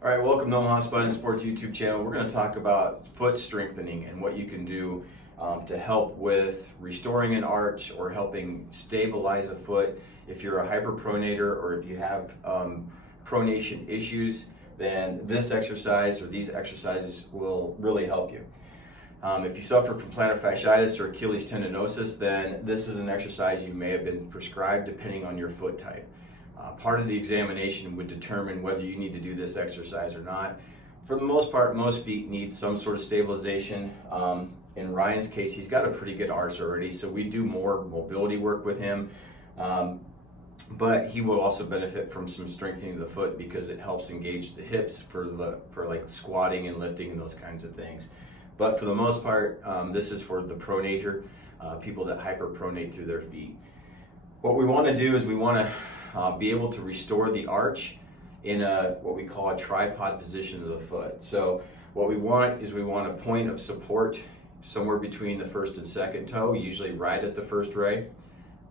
All right, welcome to Omaha Spine and Sports YouTube channel. We're going to talk about foot strengthening and what you can do to help with restoring an arch or helping stabilize a foot. If you're a hyperpronator or if you have pronation issues, then this exercise or these exercises will really help you. If you suffer from plantar fasciitis or Achilles tendinosis, then this is an exercise you may have been prescribed depending on your foot type. Part of the examination would determine whether you need to do this exercise or not. For the most part, most feet need some sort of stabilization. In Ryan's case, he's got a pretty good arch already, so we do more mobility work with him. But he will also benefit from some strengthening of the foot because it helps engage the hips for like squatting and lifting and those kinds of things. But for the most part, this is for the pronator, people that hyperpronate through their feet. What we want to do is we want to be able to restore the arch in what we call a tripod position of the foot. So what we want is we want a point of support somewhere between the first and second toe, usually right at the first ray,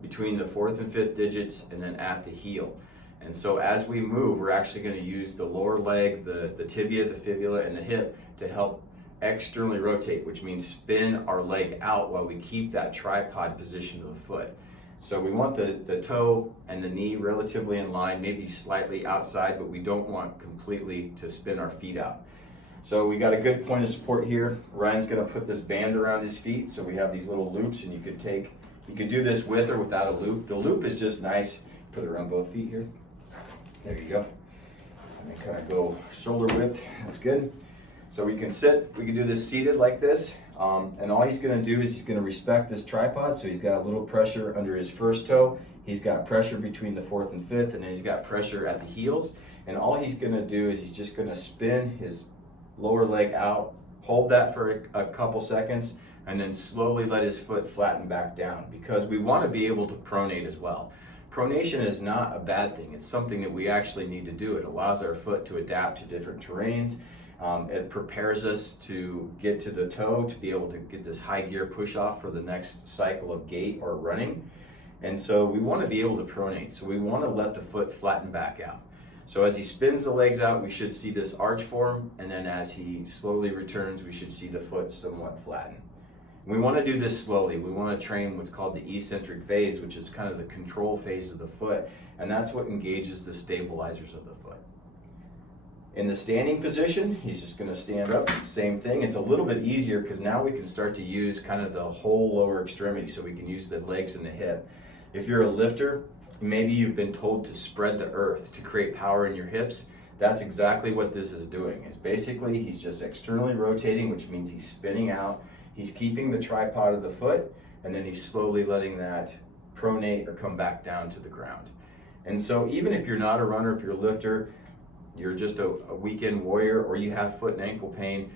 between the fourth and fifth digits, and then at the heel. And so as we move, we're actually going to use the lower leg, the tibia, the fibula, and the hip to help externally rotate, which means spin our leg out while we keep that tripod position of the foot. So we want the toe and the knee relatively in line, maybe slightly outside, but we don't want completely to spin our feet out. So we got a good point of support here. Ryan's gonna put this band around his feet, so we have these little loops, and you could do this with or without a loop. The loop is just nice. Put it around both feet here. There you go. And then kind of go shoulder width, that's good. So we can do this seated like this. And all he's going to do is he's going to respect this tripod. So he's got a little pressure under his first toe. He's got pressure between the fourth and fifth, and then he's got pressure at the heels. And all he's going to do is he's just going to spin his lower leg out, hold that for a couple seconds, and then slowly let his foot flatten back down, because we want to be able to pronate as well. Pronation is not a bad thing. It's something that we actually need to do. It allows our foot to adapt to different terrains. It prepares us to get to the toe to be able to get this high gear push off for the next cycle of gait or running. And so we want to be able to pronate. So we want to let the foot flatten back out. So as he spins the legs out, we should see this arch form. And then as he slowly returns, we should see the foot somewhat flatten. We want to do this slowly. We want to train what's called the eccentric phase, which is kind of the control phase of the foot. And that's what engages the stabilizers of the foot. In the standing position, he's just going to stand up, same thing. It's a little bit easier because now we can start to use kind of the whole lower extremity, so we can use the legs and the hip. If you're a lifter, maybe you've been told to spread the earth to create power in your hips. That's exactly what this is doing. Is basically he's just externally rotating, which means he's spinning out. He's keeping the tripod of the foot, and then he's slowly letting that pronate or come back down to the ground. And so even if you're not a runner, if you're a lifter, you're just a weekend warrior, or you have foot and ankle pain,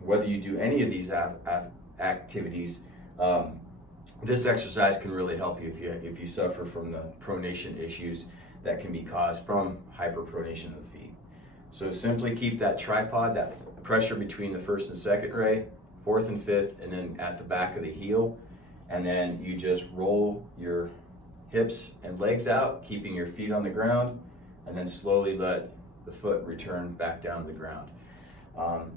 whether you do any of these activities, this exercise can really help you if you suffer from the pronation issues that can be caused from hyperpronation of the feet. So simply keep that tripod, that pressure between the first and second ray, fourth and fifth, and then at the back of the heel, and then you just roll your hips and legs out, keeping your feet on the ground, and then slowly let the foot return back down to the ground.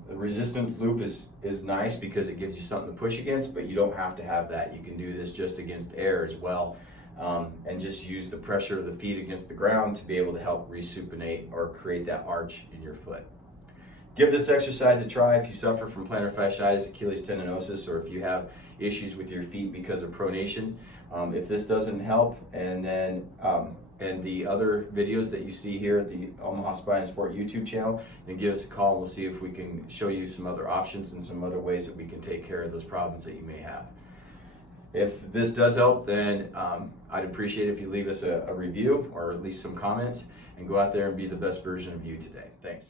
The resistant loop is nice because it gives you something to push against, but you don't have to have that. You can do this just against air as well, and just use the pressure of the feet against the ground to be able to help resupinate or create that arch in your foot. Give this exercise a try if you suffer from plantar fasciitis, Achilles tendinosis, or if you have issues with your feet because of pronation. If this doesn't help, and the other videos that you see here at the Omaha Spine and Sport YouTube channel, then give us a call and we'll see if we can show you some other options and some other ways that we can take care of those problems that you may have. If this does help, then I'd appreciate if you leave us a review or at least some comments, and go out there and be the best version of you today. Thanks.